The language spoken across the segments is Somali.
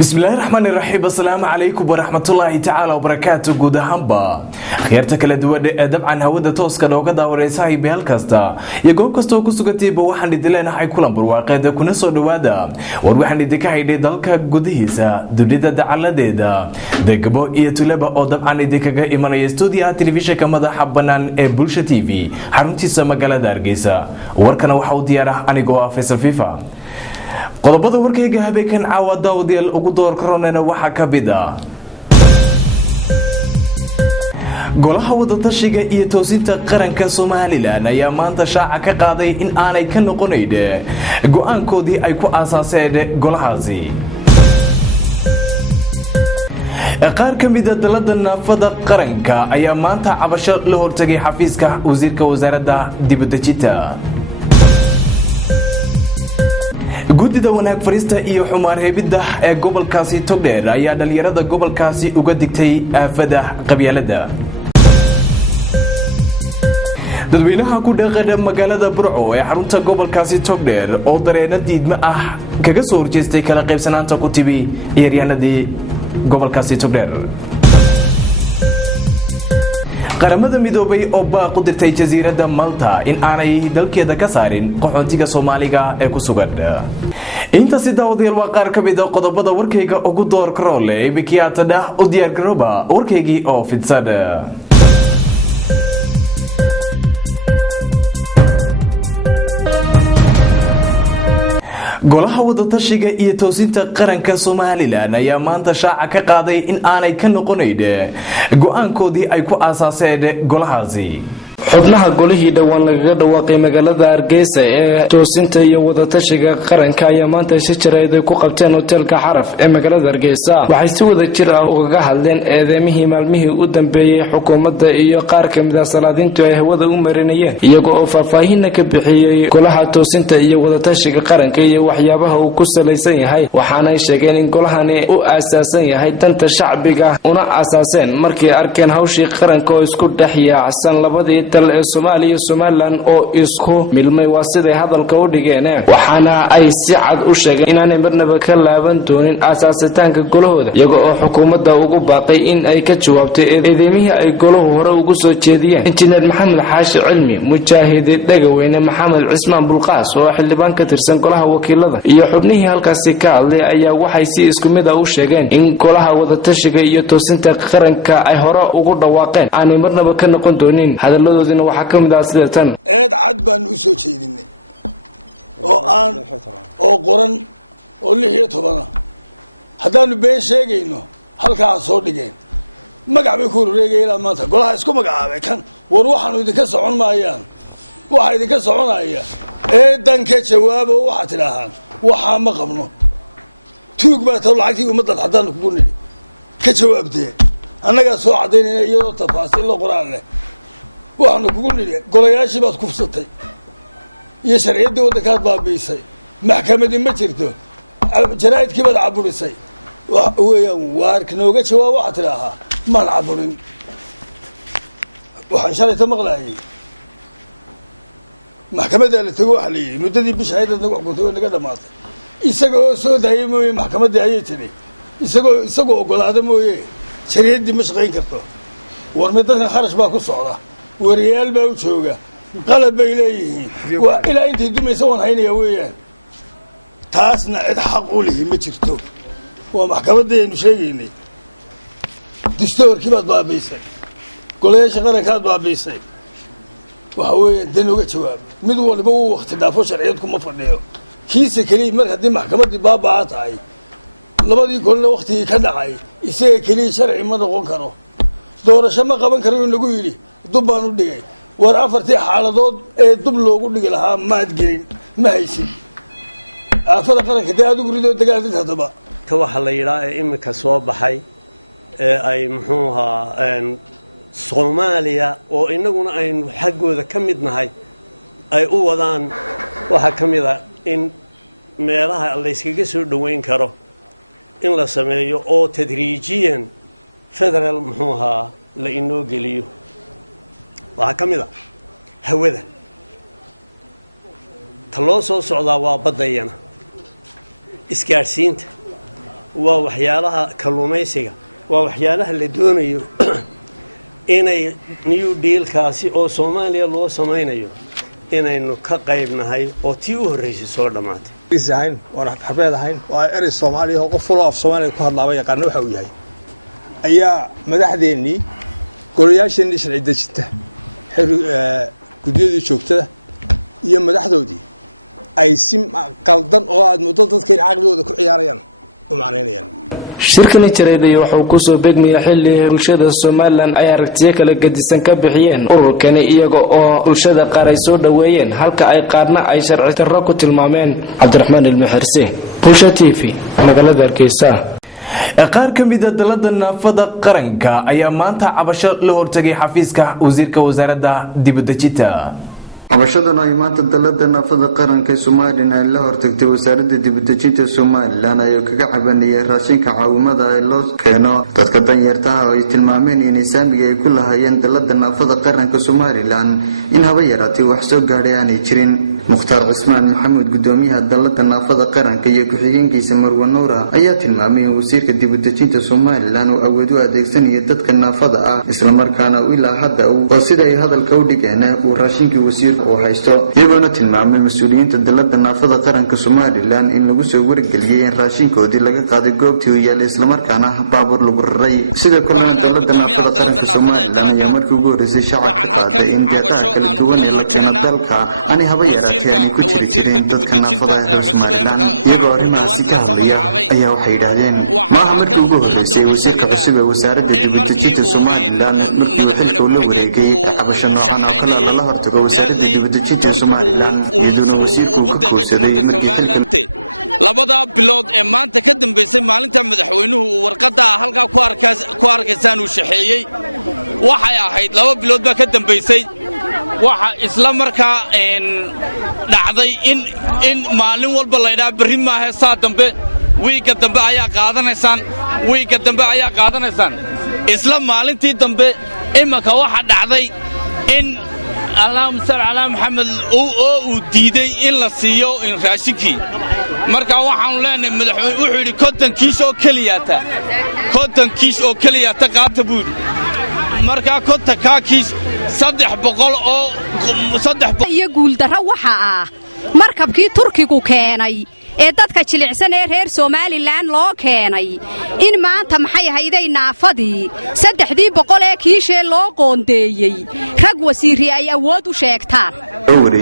بسم الله الرحمن الرحيم. السلام عليكم ورحمة الله تعالى وبركاته. جود هامبا خيرتك لدود dabcan hawada tooska looga daawareysay beel kasta iyo goob kasta oo ku sugantii waxaan idileenahay hay kulan barwaaqeeda kuna soo dhawaada war waxaan idinka haydhay dalka gudihiisa dunida dacaladeeda degbo iyo tulaba oo dabcan idinkaga imanaya studio telefishinka madaxa banaan ee Bulsha TV xaruntiisa magaalada Hargeysa. warkana waxa uu diyaar ah anigoo ah Faisal Fifa. qodobada warkayga habeenkan caawada wadeel ugu door karoonana waxa ka bida golaha wada tashiga iyo toosinta qaranka Soomaaliland ayaa maanta shaaca ka qaaday in aanay ka noqonayn go'aankoodii ay ku aasaaseen golahaasi. qaar ka mid ah dalada naafada qaranka ayaa maanta cabasho la hortagay xafiiska wasiirka wasaaradda dibadejinta. gudida wanaag farista iyo xumaar heebida ee gobolkaasi Togdheer ayaa dhalinyarada gobolkaasi uga digtay aafada qabyaalada. dadweynaha ku dhaqada magaalada Burco ee xarunta gobolkaasi Togdheer oo dareena diidma ah kaga soo horjeestay kala qaybsanaanta ku tibi ciyaaryahanadii gobolkaasi Togdheer. qaramada midoobay oo baaq u dirtay jasiiradda Malta in aanay dalkeeda ka saarin qaxoontiga Soomaaliga ee ku sugan. inta sida wadeel waa qaar ka mid ah qodobada warkayga ugu door karoole ee bikiyatada u diyaar garooba warkaygii oo fidsan. golaha wada tashiga iyo toosinta qaranka Soomaaliland ayaa maanta shaaca ka qaaday in aanay ka noqonayn go'aankoodii ay ku aasaaseen golahaasi. xubnaha golihii dhawaan lagaga dhawaaqay magaalada Hargeysa ee toosinta iyo wada tashiga qaranka ayaa maanta si jireed ku qabteen hotelka Xaraf ee magaalada Hargeysa. waxay si wada jir ah uga hadleen eedamihii maalmihii u dambeeyay xukuumadda iyo qaar ka mid ah salaadintu ay hawada u marinayeen iyagoo oo faahfaahin ka bixiyay golaha toosinta iyo wada tashiga qaranka iyo waxyaabaha uu ku salaysan yahay. waxaana ay sheegeen in golahani uu aasaasan yahay danta shacbiga una aasaasen markii arkeen hawshii qaranka oo isku dhaxyaacsan labadii ee Soomaaliya Somaliland oo isku milmay waa siday hadalka u dhigeen. waxaana ay si cad u sheegeen inaanay marnaba ka laaban doonin asaasitaanka golahooda iyagoo oo xukuumadda ugu baaqay in ay ka jawaabto eedamihii ay golahu hore ugu soo jeediyeen. injineer Maxamed Xaashi Cilmi, Mujaahid Dhagaweyne, Maxamed Cismaan Bulqaas oo xildhibaan ka tirsan golaha wakiilada iyo xubnihii halkaasi ka hadlay ayaa waxay si isku mid ah u sheegeen in golaha wada tashiga iyo toosinta qaranka ay hore ugu dhawaaqeen aanay marnaba ka noqon doonin hadalladooda. waxa ka mid ah sida tan eed cad baan u soo jeedinay oo qoran oo 16 haddaanu been sheegayno halkaa soo dhigeen magac bay ku wareegayaan maanta golaha isku magacaabay kan war waxaanu idinka socon maayaan waxa idinka soconaya eedan ka jawaabo waxa tiraahaan waxa ma qabno tuug baa taw lacagtii ummadda haddaan ku gunay ka jawaabtay annaga soo cadeynayna iyadoo tafaasiil la qoraan leh waxaanu kugu nidhi golayaashii baad kufsatay iyo sharciyaddii waddankaad baabiisay maxkamadii ma jirto jaraa'idkii baad caburisay weeyaan waarka nooga jawaab waxaa tidhaahaa maan caburin. waxaan shalayta maqlaayay maxkamaddaa la tego waxaa la yidhi muddadii bisha haydad nagu xukuntay way naga dhamaatay isaga oo soo daayay mooye maxkamaddii ayay tidhi isagoo ogolaada mooye sharciyaddii ma shaqayn karto warme dadkan kharash baa ku socda wariyaal baa u jooga qalab bay leeyihiin waa ilaa intay dumaysa waan haynayaa weeyaan taasna cid xaq u lihi ma jirto. waa maxkamaddii aynu sheegaynay dastuurkii baad baabiisay golayaasha qarankaad baabiisay waxa weeyaan dan uga jawaab mid walba uu waqti dhaafo sharciyad kuma fadhiyo kiisa keliya mar haddii maxkamaddii baabaa tahay labadii golna waqtigii ka dhacay isaga keliya sharci ma noqon karo doorasho ma qaban karo in lagu yidhi dub baan u dhigay war afartii xaaladood ee dub loogu dhigi lahaa maad gelin ma haysin aafada qaranka dee adigu ridoo dagaalid haddaba ta waxa la yidhaa ee imika soo baxay ee ay muxuu ahaa Soomaaliya oo inaguna aynu xaggooda ka mid nahay ay u wadaan waxa ka mid ah in meelaha la iskaga soo dhaweyn karo in la sameeyo oo tadriijiyan federal muxuu ahaa la inoo geliyo. waxaa ka mid ah hawada ta loo soo socdaa waa badayana isgaarsiinta waa waxyaalaha kalluumaysiga waa waxyaalaha la doonayo inay new dealkaasi oo Soomaaliya loo samaynayo inaynu ka qaybnahay oo tii u horeysay soo dhamaatay isayn warax xabeed ahayn waa eray Soomaaliya oo qof full of Soomaaliya ku hadlaaba yaqaan waxa uu yahay ayaa madaxdeennii golayaashii sharci dejinta gudiyada joogtada iyo madaxdoodii ay si qaldan oo aad muddo dadka aqligooda ku ciyaarayaan u macneynayaan shirkani jareeday wuxuu ku soo beegmaya xilli bulshada Soomaaliland ay aragtiyo kala gedisan ka bixiyeen ururkani iyaga oo bulshada qaar ay soo dhaweeyeen halka ay qaarna ay sharci darro ku tilmaameen Cabdiraxmaan Ilmaxirsi Bulsha TV magaalada Hargeysa qaar ka mid ah dalada naafada qaranka ayaa maanta cabasho la hortagay xafiiska wasiirka wasaaradda dibadejinta cabashadan ay maanta dalada naafada qaranka Soomaaliland la hortagtay wasaaradda dibadejinta Soomaaliland ay kaga cabanayeen raashinka caawimada ee loo keeno dadka danyarta ah ay tilmaameen in saamiga ay ku lahaayeen dalada naafada qaranka Soomaaliland in haba yaraatay wax soo gaaray aan jirin Mukhtaar Cismaan Maxamed gudoomiyaha dalada naafada qaranka iyo ku-xigeenkiisa Marwan Nuura ayaa tilmaamay in wasiirka dibadejinta Soomaaliland uu awood u adeegsanayo dadka naafada ah isla markaana ilaa hadda oo sida ay hadalka u dhigeen uu raashinka wasiirka uu haysto iyagoona tilmaamay mas'uuliyiinta dalada naafada qaranka Soomaaliland in lagu soo wargeliyay in raashinkoodii laga qaaday goobtii uu yaalay isla markaana baabuur lagu raray sidoo kale dalada naafada qaranka markii ugu horeysay shacabka halkan cabasho aan uga muujinayna wasiirka dibadejinta cusub ee dhawaanta la soo magacaabay waxaan halkan ummadda uga sheegaynaa in markii uu madaxweyne ku-xigeenku uu shaxaynayay deeqdii turkigu ugu deeqay jumhuriyadda Soomaaliland labada bilood ee maanta ka dambeysay maalinta madaxweynuhu warqadda halka ku arkaysaan uu shaxeeyay waxay ahayd 2 bilood baa ka dambeysay waxa isla markaa dhacday in maalin walba la yiraahdo bari ma heesaa dambe wiiga dambe ayaa qaadanaysaan isla maalintii dambe imaka waxa dhacday in Allahumma salli ala Muhammad oo diiday in la siiyo in raashinkii marka waxaan leenahay madaxweyne wuxuu yiri konton kiis oo qaata buu marka konta kaakiis 300 iyo guul darro waxa ah markabkii Turkigu keenay ee dadka jilicsan ee reer Soomaaliland loo keenay in maanta maxay hayday naafadii 300 ee kiishee loo qoondeeyay rag wasiiri ay awood u sheegtaan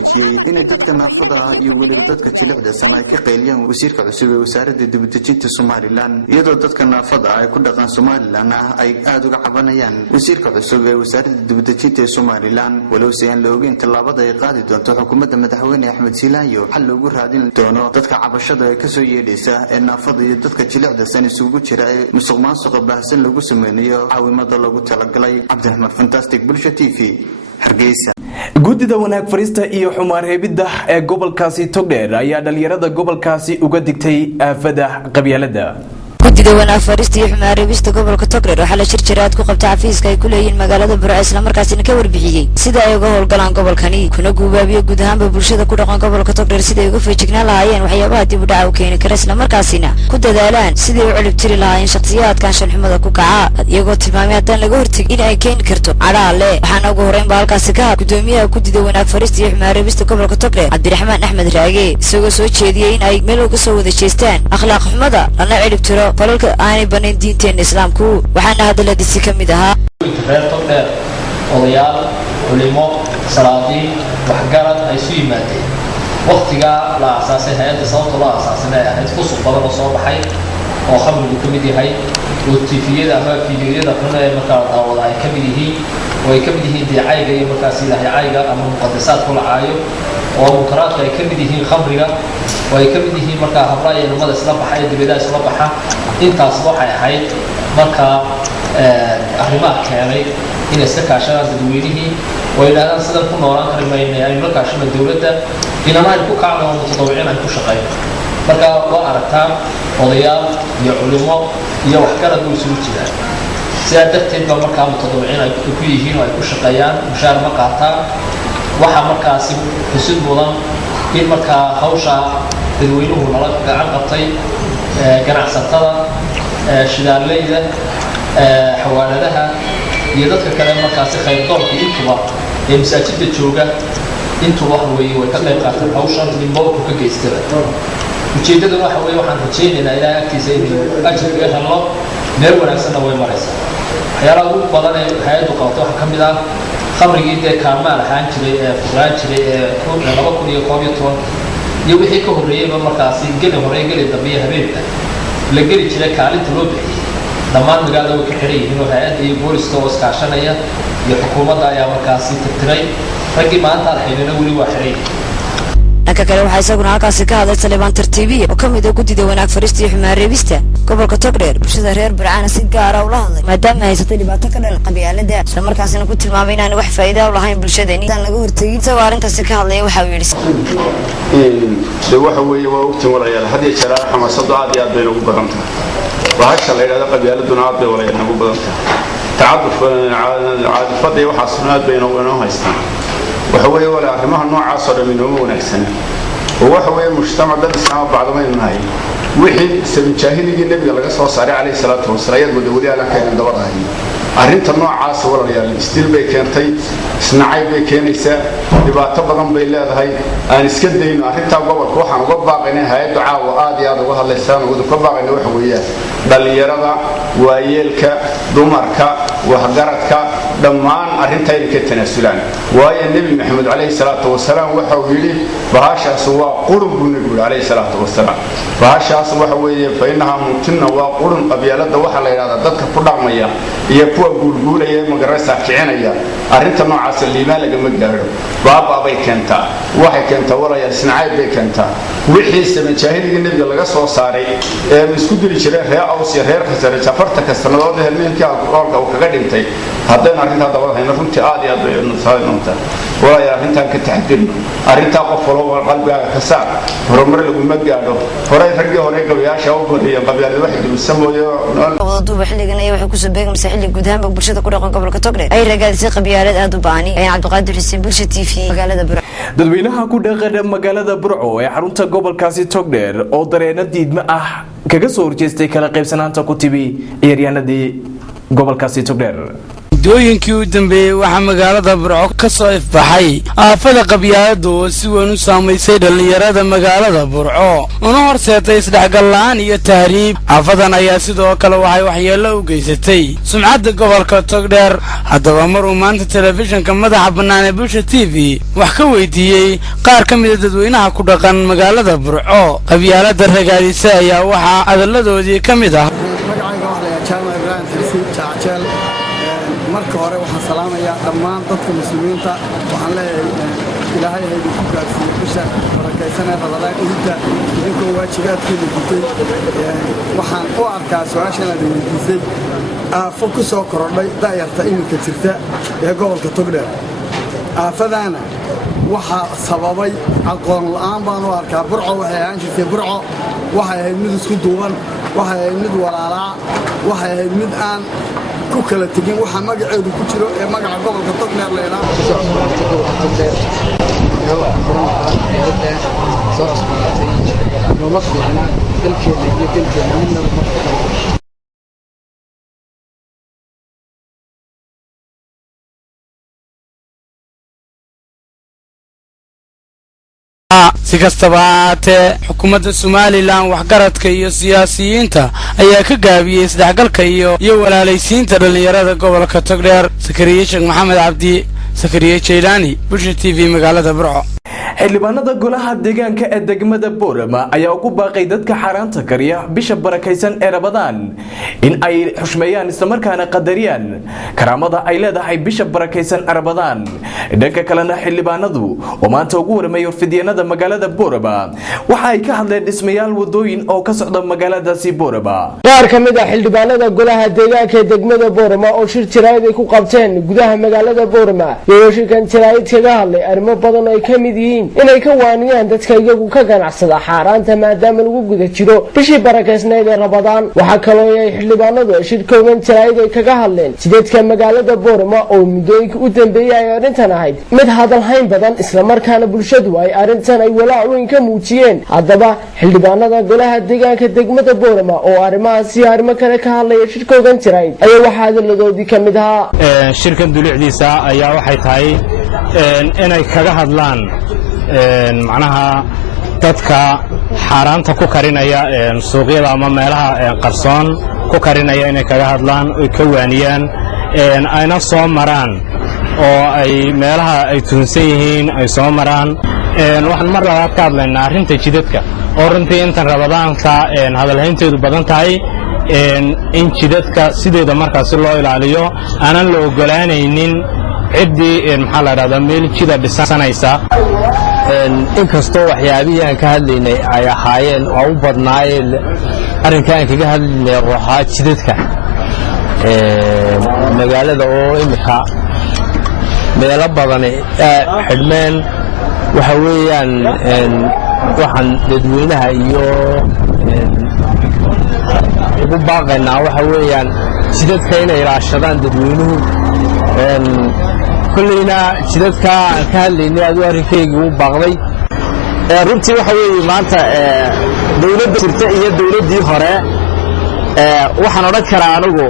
oo amarkii madaxweynaha iyo ku-xigeenkuba ay qeyliyeen wasiirka cusub ee wasaaradda dibadejinta Soomaaliland iyadoo dadka naafada ay ku dhaqan Soomaaliland ay aad uga cabanayaan wasiirka cusub ee wasaaradda dibadejinta Soomaaliland walow si aan looga intilaabada ay qaadi doonto xukuumadda madaxweyne Axmed Silaanyo xal ugu raadin doono dadka cabashada ay ka soo yeedhaysa ee naafada iyo dadka jilicdasan isugu jira ee musuqmaasuqa baahsan lagu sameeyo caawimada loogu talagalay Cabdiraxmaan Fantastic Bulsha TV Hargeysa gudida wanaag fariista iyo xumaar heebida ee gobolkaasi Togdheer ayaa dhalinyarada gobolkaasi uga digtay aafada qabyaalada gudida wanaag fariista iyo xumaar heebista gobolka Togdheer waxa la shirjiraad ku qabtay xafiiska ay ku leeyihiin magaalada Burco isla markaasina ka warbixiyay sida ay uga howlgalaan gobolkani kuna guubaabiyo guud ahaan bulshada ku dhaqan gobolka Togdheer sida ay uga feejignaan lahaayeen waxyaabaha dib u dhaca u keeni kara isla markaasina ku dadaalaan sidii u cilib tiri lahaayeen shakhsiyaadkan shanxumada ku kaca iyagoo tilmaamay haddaan laga hortagin in ay keeni karto cadaale waxaana ugu horeyn halkaasi ka gudoomiyaha gudida wanaag fariista iyo xumaar heebista gobolka Togdheer Cabdiraxmaan Axmed Raage isagoo soo jeediyay in ay meel uga soo wada jeestaan akhlaaq xumada lana cilib tiro falalka aanay banin diinteena islaamku waxaana hadaladiisi ka mid ahaa reer Togdheer odayaal culimo salaadiin waxgarad ay soo yimaadeen waqtiga la asaasay hay'adda sababta loo asaasay ahayd fusuq badan oo soo baxay oo khamrigu ka mid yahay oo tifiyada ama fiidiyada xunna ee markaa daawada ay ka mid yihiin way ka mid yihiin diicayga iyo markaas ilaahayga ama muqaddasaadka la caayo oo munkaraadka ay ka mid yihiin khamriga way ka mid yihiin markaa habraayo nimada isla baxay dibadaas isla baxa intaas waxay ahayd markaa arrimaha keenay in iska kaashadaan dadweynihii oo yidhaahdaan sidan ku noolaan kari mayna aynu la kaashano dowladda inama ay ku kacno mutadawiciin ay ku shaqeyno marka waa aragtaan odayaal iyo culimo iyo waxgarad uu isugu jiraan sidaa darteed baa markaa mutadawiciin ay ku yihiin oo ay ku shaqeeyaan mushaar ma qaataan waxaa markaasi xusid mudan in markaa hawsha dadweynuhu nala gacan qabtay ganacsatada shidaaleyda xawaaladaha iyo dadka kale markaasi khayrdoonka intuba ee masaajidda jooga intuba waxa weeye way ka qayb qaataan hawshan nimboolku ka geystaba ujeeddaduna waxa weeye waxaan rajaynaynaa ilaahay agtiisa inuu ajir kaga helno meel wanaagsanna way maraysaa waxyaalaha ugu badan ee hay-addu qabato waxaa ka mid ah khamrigii dee kaalmaal ahaan jiray ee furaan jiray ee 2011 iyo wixii ka horreeyeyba markaasi geli horey geli dambe iyo habeenka la geli jiray kaalinta loo bixiyey dhammaan magaalada way ka xiran yihiin oo hay-adda iyo booliska oo iskaashanaya iyo xukuumadda ayaa markaasi tirtiray raggii maanta alxaynina weli waa xiran yihiin dhanka kale waxaa isaguna halkaasi ka hadlay Salibaan Tartiibiye oo kamid ah guddida wanaag farista iyo xumaan reebista gobolka Togdheer bulshada reer Burcaan si gaar ah u la hadlay maadaama ay haysatay dhibaato ka dhalan qabyaalada isla markaasina ku tilmaamay inaan wax faa'iido u lahayn bulshadani tan laga hortagay soo arrintaasi ka hadlay waxa uu yiri waxa weeye waa ogtiin walaalayaal hadii jara xamaasadu aad iyo aad bay ugu badan tahay waxa la yiraahdo qabyaaladuna aad bay walaalayaal ugu badan tahay tacaaduf caadifada waxa sunaad bay inoo haystaan waxa weeye wala arrimaha noocaas oo dhan inoo wanaagsan oo waxa weeye mujtamac dad islaam bacdama inahay wixii sabin jaahiligi nabiga laga soo saaray calayhi salaatu wasalaam wadawliya la keenay dabadahay arrinta noocaas walaalayaal istil bay keentay isnacay bay keenaysaa dhibaato badan bay leedahay aan iska dayno arrinta gobolka waxaan uga baaqaynaa hay'adda caawa aad iyo aad uga hadlaysaan oo uga baaqaynaa waxa weeye dhalinyarada waayeelka dumarka waxgaradka dhammaan arrinta ay ka tanaasulaan waayo nabi maxamed calayhi salaatu wasalaam waxa uu yiri bahashaas waa qurun buu nabigu calayhi salaatu wasalaam bahashaas waxa weeye faynaha mutinna waa qurun qabyaalada waxa la yiraahdaa dadka ku dhaqmaya iyo kuwa guulguulaya magaraysa kicinaya arrinta noocaas liimaan laga magaaro baaba bay keentaa waxay keentaa walaalayaal isnacay bay keentaa wixii sama jaahiliga nabiga laga soo saaray ee isku diri jiray reer aws iyo reer khasare safarta ka sanadood helmeenkii alkoolka uu kaga dhintay haddana arrinta dabadayna runtii aad iyo aad bay nusaaynta walaalayaal arrintan ka taxdirno arrinta qof walba qalbigaaga ka saar horumar lagu magaado horay ragii hore qabiyaasha u badiyay qabyaalada wax dib sameeyo wadadu xilligan ay wax ku soo beegmaysaa xilli guud ahaan bulshada ku dhaqan gobolka Togdheer ay ragaadisay qabyaalad aad u baani ay Cabdiqaadir Xuseen bulsha TV magaalada Burco dadweynaha ku dhaqan magaalada Burco ee xarunta gobolkaasi Togdheer oo dareena diidma ah kaga soo horjeestay kala qaybsanaanta ku tibi ciyaaryahanadii gobolkaasi Togdheer dooyinkii u dambeeyay waxa magaalada Burco ka soo ifbaxay aafada qabyaalada oo si weyn u saameysay dhalinyarada magaalada Burco una horseetay isdhexgal la'aan iyo tahriib aafadan ayaa sidoo kale waxay waxyeello u geysatay sumcadda gobolka Togdheer haddaba mar uu maanta telefishinka madaxa bannaan ee bulsha TV wax ka weydiiyey qaar ka mid ah dadweynaha ku dhaqan magaalada Burco qabyaalada ragaadisay ayaa waxaa adalladoodii ka mid ah marka hore waxaan salaamayaa dhammaan dadka muslimiinta waxaan leeyahay ilaahay haydi ku gaarsiiyo bisha barakaysana rabadaan inta idinkoo waajibaadkeeda gutay waxaan u arkaa su-aashan aad weydiisay aafo ku soo korodhay da'yarta iminka jirta ee gobolka Togdheer aafadaana waxaa sababay aqoon la'aan baan u arkaa Burco waxay ahaan jirtay Burco waxay ahayd mid isku duuban waxay ahayd mid walaalaa waxay ahayd mid aan ku kala tagin waxa magaceedu ku jiro ee magaca gobolka Togdheer leeyahay si kastaba ahaatee xukuumadda Somaliland waxgaradka iyo siyaasiyiinta ayaa ka gaabiyey isdhexgalka iyo walaalaysiinta dhalinyarada gobolka Togdheer Sakariye Sheekh Maxamed Cabdi Sakariye Jeylani bulsha TV magaalada Burco xildhibaanada golaha deegaanka ee degmada Boorama ayaa ugu baaqay dadka xaraanta kariya bisha barakaysan ee Ramadaan in ay xushmeeyaan isla markaana qadariyaan karaamada ay leedahay bisha barakaysan ee Ramadaan dhanka kalena xildhibaanadu oo maanta ugu warmeeyay fidyeenada magaalada Boorama waxa ay ka hadleen dhismayaal wadooyin oo ka socda magaaladaasi Boorama qaar ka mid ah xildhibaanada golaha deegaanka ee degmada Boorama oo shir jiraayad ay ku qabteen gudaha magaalada Boorama iyo shirkan jiraayad kaga hadlay arrimo badan oo ay ka mid yihiin inay ka waaniyaan dadka iyagu ka ganacsada xaaraanta maadaama lagu guda jiro bishii barakeysnayd ee Ramadaan. waxaa kaloo ay xildhibaanadu shirkoodan jaraa'id ay kaga hadleen jidadka magaalada Boorama oo muddooyinkii u dambeeyay ay arrintan ahayd mid hadal hayn badan isla markaana bulshadu ay arrintan ay walaac weyn ka muujiyeen. haddaba xildhibaanada golaha deegaanka degmada Boorama oo arrimahaasi arrimo kale ka hadlaya shirkoodan jaraa'id ayaa waxa hadaladoodii ka mid ahaa shirkan dulicdiisa ayaa waxay tahay inay kaga hadlaan macnaha dadka xaaraanta ku karinaya suuqyada ama meelaha qarsoon ku karinaya inay kaga hadlaan oo ka waaniyaan ayna soo maraan oo ay meelaha ay tunsan yihiin ay soo maraan. waxaan mar labaad ka hadlaynaa arrinta jidadka oo runtii intan Ramadaanka hadalhaynteedu badan tahay in jidadka sideeda markaas loo ilaaliyo aanan la ogolaanaynin ciddii maxaa la yiraahdaa meel jida dhisanaysa. inkastoo waxyaabihii aan ka hadlaynay ay ahaayeen oo u badnaayeen arrinkan kaga hadlaynay waxaa jidadka magaalada oo imika meelo badan xidhmeen waxa weeyaan waxaan dadweynaha iyo ugu baaqaynaa waxa weeyaan jidadka inay ilaashadaan dadweynuhu. kulleyna jidadka aan ka hadlaynay aduu arrinkaygii u baaqday runtii waxa weeye maanta dawladda jirta iyo dawladdii hore waxaan odhan karaa anigu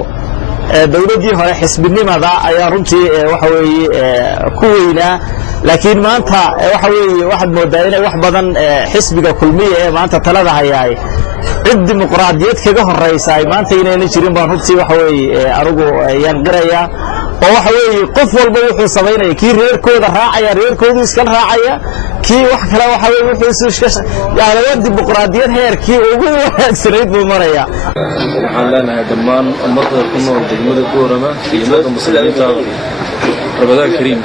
dawladdii hore xisbinimada ayaa runtii waxa weeye ku weynaa laakiin maanta waxa weeye waxaad moodaa inay wax badan xisbiga kulmiye ee maanta talada hayaay cid dimuqraadiyad kaga horeysa ay maanta inayna jirin baan runtii waxa weeye anigu yaan qiraya oo waxa weeye qof walba wuxuu sameynaya kii reerkooda raacaya reerkoodu iska raacaya kii wax kale waxa weeye wuxuu iska yaala dimuqraadiyad heerkii ugu wanaagsanayd buu maraya. waxaan leenahay dhammaan ummadda ku nool degmada Boorama iyo ummadda muslimiinta Ramadaan Kariim.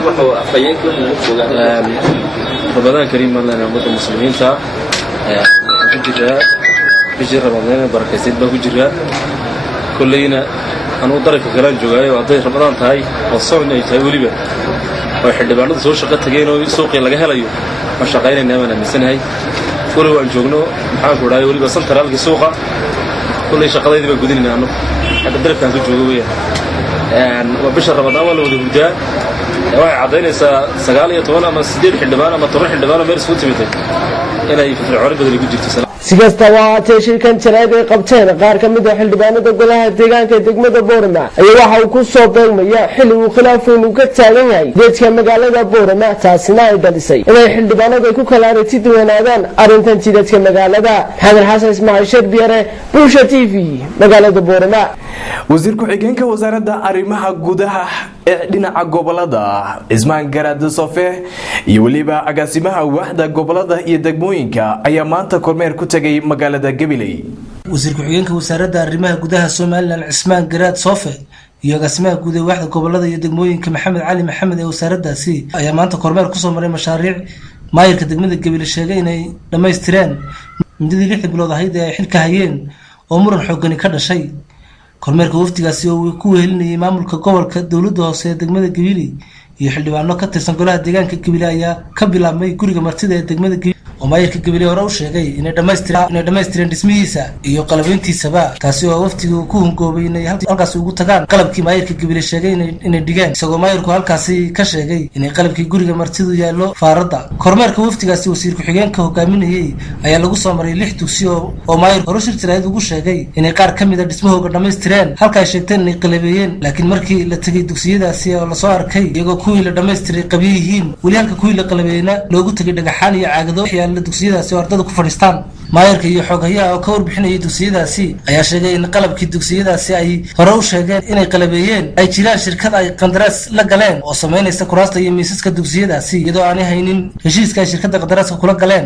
Ramadaan Kariim lana ummadda muslimiinta waxaan ku jiraa bishii Ramadaan barakaysid baa ku jiraa kulleyna anuu darafka kala joogaayo hadday Ramadaan tahay oo soon ay tahay waliba oo xildhibaanadu soo shaqo tageen oo suuqii laga helayo ma shaqaynayna ma naamisanahay waliba aan joogno maxaan ku dhahay waliba santaraalkii suuqa kulley shaqadayda baa gudinayna anu hadda darafkan ku joogo weeyaan waa bisha Ramadaan wala wada hurdaa waxay cadaynaysaa 19 ama 8 xildhibaan ama 10 xildhibaan meel isku timitay inay fircoon badan ku jirto. si kastaba haatee shirkan jaraa'id ay qabteen qaar ka mid ah xildhibaanada golaha deegaanka degmada Boorama ayaa waxa uu ku soo beegmaya xilli uu khilaaf weyn ka taagan yahay dadka magaalada Boorama taasina ay dhalisay inay xildhibaanadu ay ku kala aragti duwanaadaan arrintan jidadka magaalada. Xasan Xasan Ismaaciil Sherbiyare, Bulsha TV, magaalada Boorama. wasiir ku-xigeenka wasaaradda arrimaha gudaha ee dhinaca gobolada Ismaan Garaad Sofe iyo waliba agaasimaha waaxda gobolada iyo degmooyinka ayaa maanta kormeer ku tagay magaalada Gabiley. wasiir ku-xigeenka wasaaradda arrimaha gudaha Soomaaliland Ismaan Garaad Sofe iyo agaasimaha guud ee waaxda gobolada iyo degmooyinka Maxamed Cali Maxamed ee wasaaraddaasi ayaa maanta kormeer ku soo maray mashaariic maayirka degmada Gabiley sheegay inay dhamaystireen muddadii 6 bilood ahayd ee ay xilka hayeen oo muran xooggan ka dhashay. kormeerka waftigaasi oo ku wehelinayay maamulka gobolka dawladda hoose ee degmada Gabiley iyo xildhibaano ka tirsan golaha deegaanka Gabiley ayaa ka bilaabmay guriga martida ee degmada Gabiley oo maayirka Gabiley hore u sheegay inay dhamaystireen dhismihiisa iyo qalabayntiisaba taasi oo waftigu ku hungoobay inay halkaas ugu tagaan qalabkii maayirka Gabiley sheegay inay dhigeen isagoo maayirku halkaasi ka sheegay inay qalabkii guriga martidu yaallo faaradda. kormeerka waftigaasi wasiir ku-xigeenka hogaaminayay ayaa lagu soo maray 6 dugsi oo maayirku hore shir jaraa'id ugu sheegay inay qaar ka mid ah dhismahooda dhamaystireen halka ay sheegteen inay qalabeeyeen laakiin markii la tagay dugsiyadaasi oo la soo arkay iyagoo kuwii la dhamaystiray qabiyihiin wali halka kuwii la qalabeeyna loogu tagay dhagaxaan iyo caagado dugsiyadaasi oo ardaydu ku fadhiistaan. maayirka iyo xogayaha oo ka warbixinayay dugsiyadaasi ayaa sheegay in qalabkii dugsiyadaasi ay hore u sheegeen inay qalabeeyeen ay jiraan shirkad ay qandaraas la galeen oo sameynaysa kuraasta iyo miisaska dugsiyadaasi iyadoo aanay haynin heshiiska ay shirkadda qandaraaska kula galeen.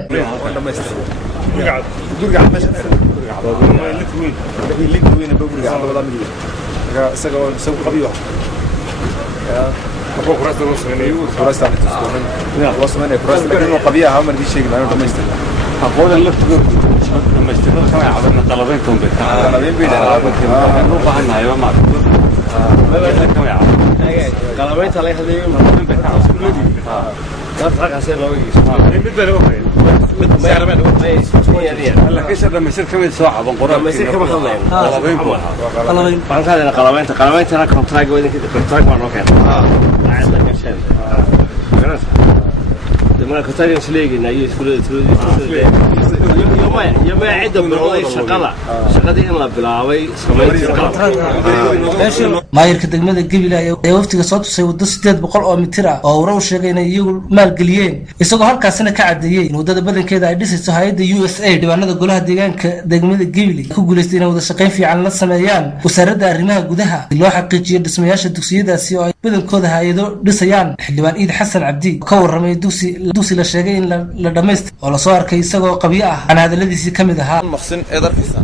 maayirka degmada Gabiley ayaa waftiga soo tusay waddo 800 oo mitir ah oo uu sheegay inay iyagu maalgeliyeen isagoo halkaasina ka cadeeyay in wadada badankeeda ay dhisayso hay'adda USA diiwaanada golaha deegaanka degmada Gabiley ku guuleystay inay wada shaqayn fiican la sameeyaan wasaaradda arrimaha gudaha si loo xaqiijiyo dhismayaasha dugsiyadaasi oo ay badankooda hay'ado dhisayaan xildhibaan Iid Xasan Cabdi ka warramay dugsi la sheegay in la dhameystay oo la soo arkay isagoo qabiyo ah aan hadaladiisii kamid ahaa maqsin eedarkiisa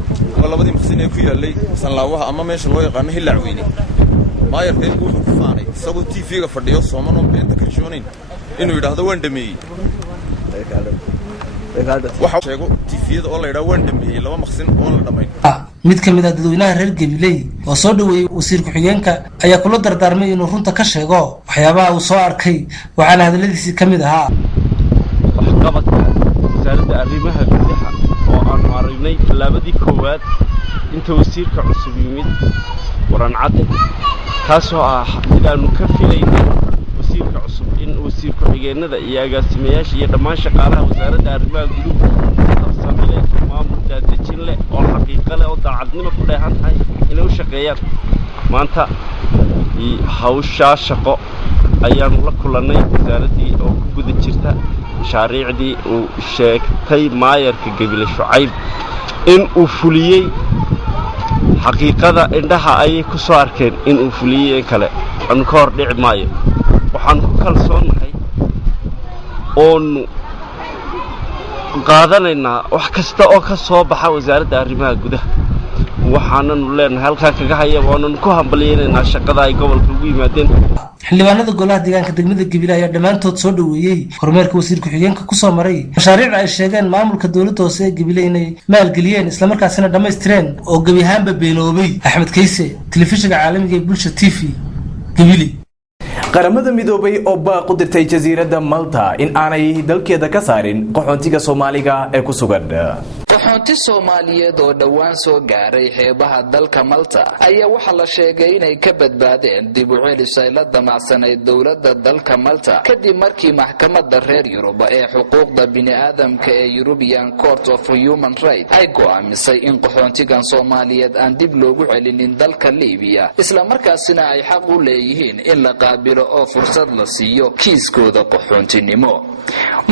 labadii maqsin ee ku yaalay sanlaawaha ama meesha loo yaqaan Hillac Weyne maayarka wuxuu ku faanay isagoo TV-ga fadhiyo Soomaaliya beenta ka joonin inuu yiraahdo waan dhameeyay waxa sheego TV-da oo la yiraahdo waan dhameeyay laba maqsin oo la dhameeyay mid kamid ah dadweynaha reer Gabiley oo soo dhaweeyay wasiir ku-xigeenka ayaa kula dardaarmay inuu runta ka sheego waxyaabaha uu soo arkay waxaana hadaladiisii kamid ahaa waxqabadka wasaaradda arrimaha gudaha oo aan aragnay tallaabadii koowaad inta wasiirka cusub yimid waran cad taasoo ah inaanu ka filaynay wasiirka cusub in wasiir ku-xigeenada iyo agaasimayaasha iyo dhammaan shaqaalaha wasaaradda arrimaha gudaha sameeyay maamul daadejin leh oo xaqiiqo leh oo daacadnimo ku dheehan tahay inay u shaqeeyaan maanta hawsha shaqo ayaanu la kulannay wasaaraddii oo ku guda jirta mashaariicdii uu sheegtay maayarka Gabiley Shucayb in uu fuliyay xaqiiqada indhaha ayay ku soo arkeen in uu fuliyay kale aan ka hor dhici maayo waxaan ku kalsoonahay oon qaadanaynaa wax kasta oo ka soo baxa wasaaradda arrimaha gudaha waxaananu leenahay halkaa kaga haya waananu ku hambaliyeynaynaa shaqada ay gobolka ugu yimaadeen xildhibaanada golaha deegaanka degmada Gabiley ayaa dhammaantood soo dhaweeyay kormeerka wasiir ku-xigeenka ku soo maray mashaariicda ay sheegeen maamulka dowladda hoose ee Gabiley inay maalgeliyeen isla markaasina dhamaystireen oo gebi ahaanba beenoobay Axmed Kayse telefishinka caalamiga ee Bulsha TV Gabiley qaramada midoobay oo baaq u dirtay jasiiradda Malta in aanay dalkeeda ka saarin qaxoontiga Soomaaliga ee ku sugan qaxoonti Soomaaliyeed oo dhawaan soo gaaray xeebaha dalka Malta ayaa waxa la sheegay inay ka badbaadeen dib u celis ay la damacsanay dowladda dalka Malta kadib markii maxkamadda reer Yurub ee xuquuqda bini'aadamka ee European Court of Human Rights ay go'aamisay in qaxoontigan Soomaaliyeed aan dib loogu celinin dalka Liibiya isla markaasina ay xaq u leeyihiin in la qaabilo oo fursad la siiyo kiiskooda qaxoontinimo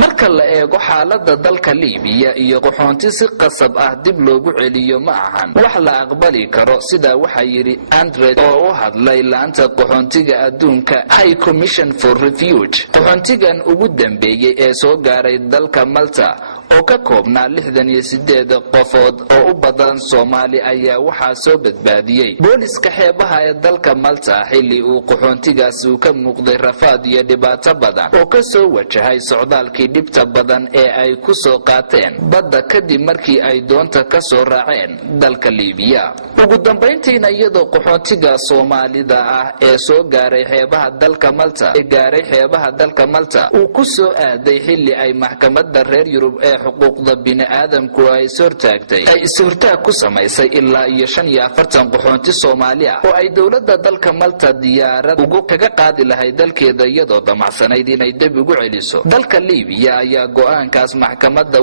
marka la eego xaaladda dalka Liibiya iyo qaxoonti si qasab ah dib loogu celiyo ma ahan wax la aqbali karo sida waxa yiri Andre oo u hadlay laanta qaxoontiga adduunka High Commission for Refuge qaxoontigan ugu dambeeyay ee soo gaaray dalka Malta oo ka koobnaa 68 qofood oo u badan Soomaali ayaa waxa soo badbaadiyay booliska xeebaha ee dalka Malta xilli uu qaxoontigaasi ka muuqday rafaad iyo dhibaato badan oo ka soo wajahay socdaalkii dhibta badan ee ay ku soo qaateen badda kadib markii ay doonta ka soo raaceen dalka Liibiya ugu dambeyntiina iyadoo qaxoontiga Soomaalida ah ee soo gaaray xeebaha dalka Malta uu ku soo aaday xilli ay maxkamadda reer Yurub ee xuquuqda bini'aadamku ay sortaag ku samaysay ilaa iyo 45 qaxoonti Soomaali ah oo ay dowladda dalka Malta diyaarad ugu kaga qaadi lahayd dalkeeda iyadoo damacsanayd inay dib ugu celiso dalka Liibiya ayaa go'aankaas maxkamadda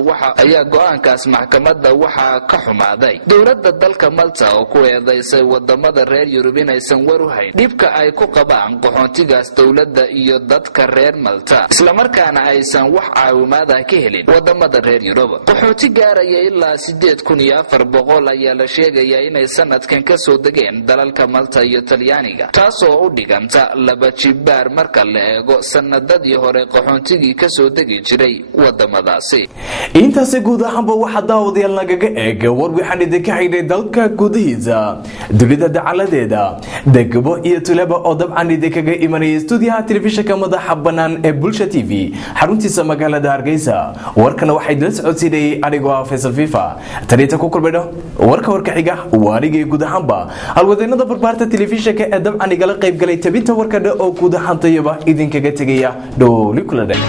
waxa ka xumaaday dowladda dalka Malta oo ku eedeysay wadamada reer Yurub inaysan war u hayn dhibka ay ku qabaan qaxoontigaas dowladda iyo dadka reer Malta isla markaana aysan wax caawimaad ah ka helin wadamada reer Yurub qaxoonti gaaraya ilaa 8400 ayaa la sheegayaa inay sanadkan ka soo degeen dalalka Malta iyo Talyaaniga taasoo u dhiganta laba jibaar marka la eego sanadadii hore qaxoontigii ka soo degi jiray wadamadaasi intaasi guud ahaanba waxa daawadayaal nagaga eega war waxaan idinka haynay dalka gudihiisa dowladda dacaladeeda degbo iyo tulaba oo dabcan idinkaga imanaya stuudiyaha telefishinka madaxa bannaan ee Bulsha TV xaruntiisa magaalada Hargeysa warkana waxay idin socodsiinayay anigoo ah Faisal Fifa tariita ku kulmayno warka xiga waarigay guud ahaanba halwadeennada barbaarta telefishinka ee dabcan igala qayb galay tabinta warkada oo guud ahaantayaba idinkaga tagaya dhooli kula dhay